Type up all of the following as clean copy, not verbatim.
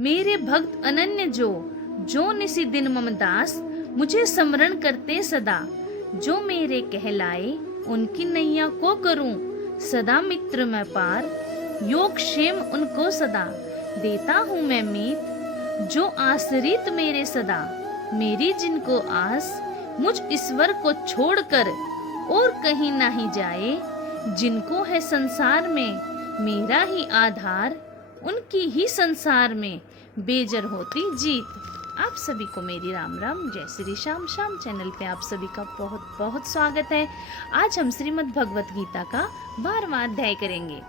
मेरे भक्त अनन्य जो निसी दिन ममदास मुझे स्मरण करते सदा। जो मेरे कहलाए उनकी नैया को करूं सदा मित्र मैं पार। योग क्षेम उनको सदा देता हूँ मैं मीत। जो आश्रित मेरे सदा मेरी जिनको आस। मुझ ईश्वर को छोड़कर और कहीं नहीं जाए। जिनको है संसार में मेरा ही आधार। उनकी ही संसार में बेजर होती जीत। आप सभी को मेरी राम राम, जय श्री श्याम। श्याम चैनल पे आप सभी का बहुत बहुत स्वागत है। आज हम श्रीमद् भगवत गीता का 12वां अध्याय करेंगे।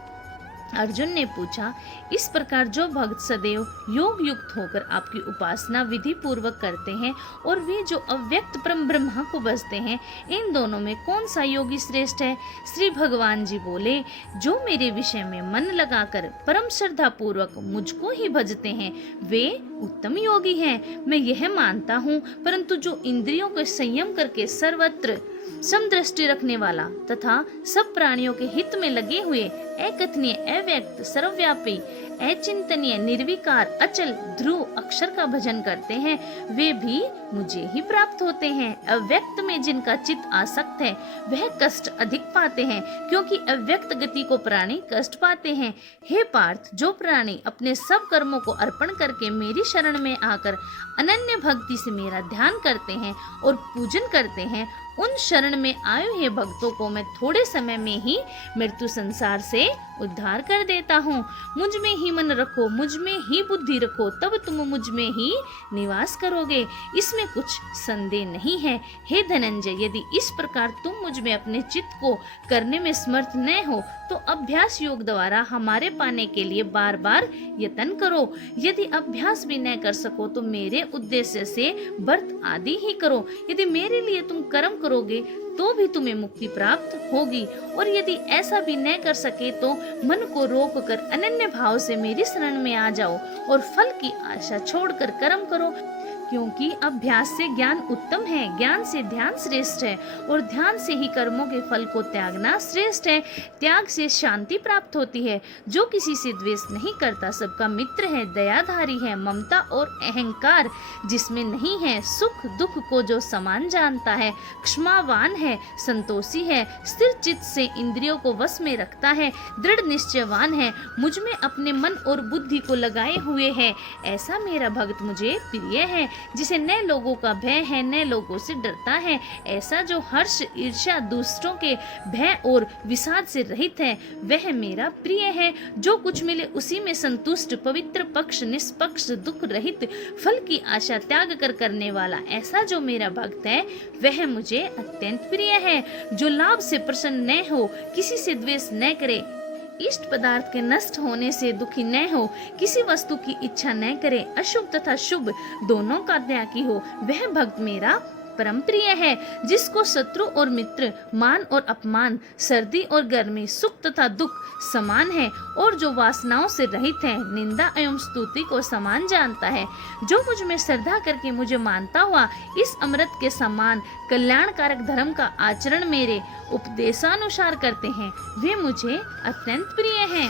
अर्जुन ने पूछा, इस प्रकार जो भक्त सदैव योग युक्त होकर आपकी उपासना विधि पूर्वक करते हैं और वे जो अव्यक्त परम ब्रह्मा को भजते हैं, इन दोनों में कौन सा योगी श्रेष्ठ है? श्री भगवान जी बोले, जो मेरे विषय में मन लगाकर परम श्रद्धा पूर्वक मुझको ही भजते हैं वे उत्तम योगी हैं। मैं यह मानता हूँ, परंतु जो इंद्रियों को संयम करके सर्वत्र समदृष्टि रखने वाला तथा सब प्राणियों के हित में लगे हुए एकथनीय, अव्यक्त, सर्वव्यापी, अचिंतनीय, निर्विकार, अचल, ध्रुव अक्षर का भजन करते हैं, वे भी मुझे ही प्राप्त होते हैं। अव्यक्त में जिनका चित्त आसक्त है वह कष्ट अधिक पाते हैं, क्योंकि अव्यक्त गति को प्राणी कष्ट पाते हैं। हे पार्थ, जो प्राणी अपने सब कर्मों को अर्पण करके मेरी शरण में आकर अनन्य भक्ति से मेरा ध्यान करते हैं और पूजन करते हैं, उन शरण में आए हुए भक्तों को मैं थोड़े समय में ही मृत्यु संसार से उद्धार कर देता हूँ। मुझ में ही मन रखो, मुझ में ही बुद्धि रखो, तब तुम मुझ में ही निवास करोगे, इसमें कुछ संदेह नहीं है। हे धनंजय, यदि इस प्रकार तुम मुझ में अपने चित्त को करने में समर्थ न हो तो अभ्यास योग द्वारा हमारे पाने के लिए बार बार यत्न करो। यदि अभ्यास भी न कर सको तो मेरे उद्देश्य से व्रत आदि ही करो। यदि मेरे लिए तुम कर्म करोगे तो भी तुम्हें मुक्ति प्राप्त होगी, और यदि ऐसा भी न कर सके तो मन को रोक कर अनन्य भाव से मेरी शरण में आ जाओ और फल की आशा छोड़कर कर्म करो, क्योंकि अभ्यास से ज्ञान उत्तम है, ज्ञान से ध्यान श्रेष्ठ है और ध्यान से ही कर्मों के फल को त्यागना श्रेष्ठ है। त्याग से शांति प्राप्त होती है। जो किसी से द्वेष नहीं करता सबका मित्र है, दयाधारी है, ममता और अहंकार जिसमें नहीं है, सुख दुख को जो समान जानता है, क्षमावान है, संतोषी है, स्थिर चित्त से इंद्रियों को वश में रखता है, दृढ़ निश्चयवान है, मुझ में अपने मन और बुद्धि को लगाए हुए है, ऐसा मेरा भक्त मुझे प्रिय है। जिसे न लोगों का भय है न लोगों से डरता है, ऐसा जो हर्ष, ईर्ष्या, दूसरों के भय और विषाद से रहित है, वह मेरा प्रिय है। जो कुछ मिले उसी में संतुष्ट, पवित्र, पक्ष, निष्पक्ष, दुख रहित, फल की आशा त्याग कर करने वाला, ऐसा जो मेरा भक्त है वह मुझे अत्यंत प्रिय है। जो लाभ से प्रसन्न न हो, किसी से द्वेष न करे, इष्ट पदार्थ के नष्ट होने से दुखी न हो, किसी वस्तु की इच्छा न करे, अशुभ तथा शुभ दोनों का त्यागी हो, वह भक्त मेरा परम प्रिय है। जिसको शत्रु और मित्र, मान और अपमान, सर्दी और गर्मी, सुख तथा दुख समान है, और जो वासनाओं से रहित है, निंदा एवं स्तुति को समान जानता है, जो मुझ में श्रद्धा करके मुझे मानता हुआ इस अमृत के समान कल्याणकारक धर्म का आचरण मेरे उपदेशानुसार करते हैं, वे मुझे अत्यंत प्रिय हैं।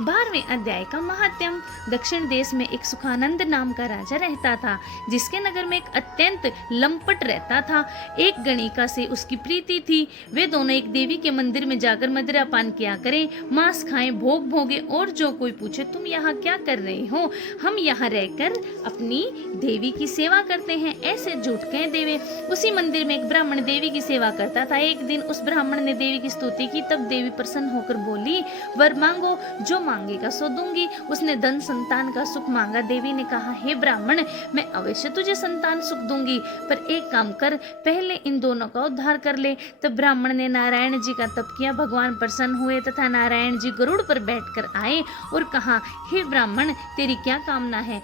12वें अध्याय का महात्म्य। दक्षिण देश में एक सुखानंद नाम का राजा रहता था, जिसके नगर में एक अत्यंत लंपट रहता था। एक गणिका से उसकी प्रीति थी। वे दोनों एक देवी के मंदिर में जाकर मदिरा पान किया करें, मांस खाएं, भोग भोगे, और जो कोई पूछे तुम यहाँ क्या कर रहे हो, हम यहाँ रहकर अपनी देवी की सेवा करते हैं, ऐसे झूठ कह देवे। उसी मंदिर में एक ब्राह्मण देवी की सेवा करता था। एक दिन उस ब्राह्मण ने देवी की स्तुति की, तब देवी प्रसन्न होकर बोली, वर मांगो, जो मांगेगा सो दूंगी। उसने धन संतान का सुख मांगा। देवी ने कहा, हे ब्राह्मण, मैं अवश्य तुझे संतान सुख दूंगी, पर एक काम कर, पहले इन दोनों का उद्धार कर ले। तब ब्राह्मण ने नारायण जी का तप किया। भगवान प्रसन्न हुए तथा नारायण जी गरुड़ पर बैठकर आए और कहा, हे ब्राह्मण, तेरी क्या कामना है?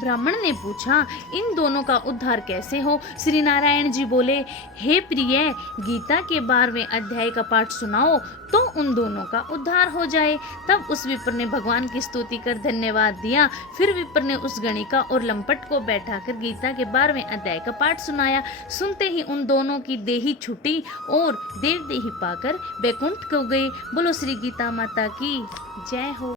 ब्राह्मण ने पूछा, इन दोनों का उद्धार कैसे हो? श्री नारायण जी बोले, हे प्रिय, गीता के 12वें अध्याय का पाठ सुनाओ तो उन दोनों का उद्धार हो जाए। तब उस विप्र ने भगवान की स्तुति कर धन्यवाद दिया। फिर विप्र ने उस गणिका और लंपट को बैठाकर गीता के 12वें अध्याय का पाठ सुनाया। सुनते ही उन दोनों की देही छूटी और देव देही पाकर वैकुंठ को गए। बोलो श्री गीता माता की जय हो।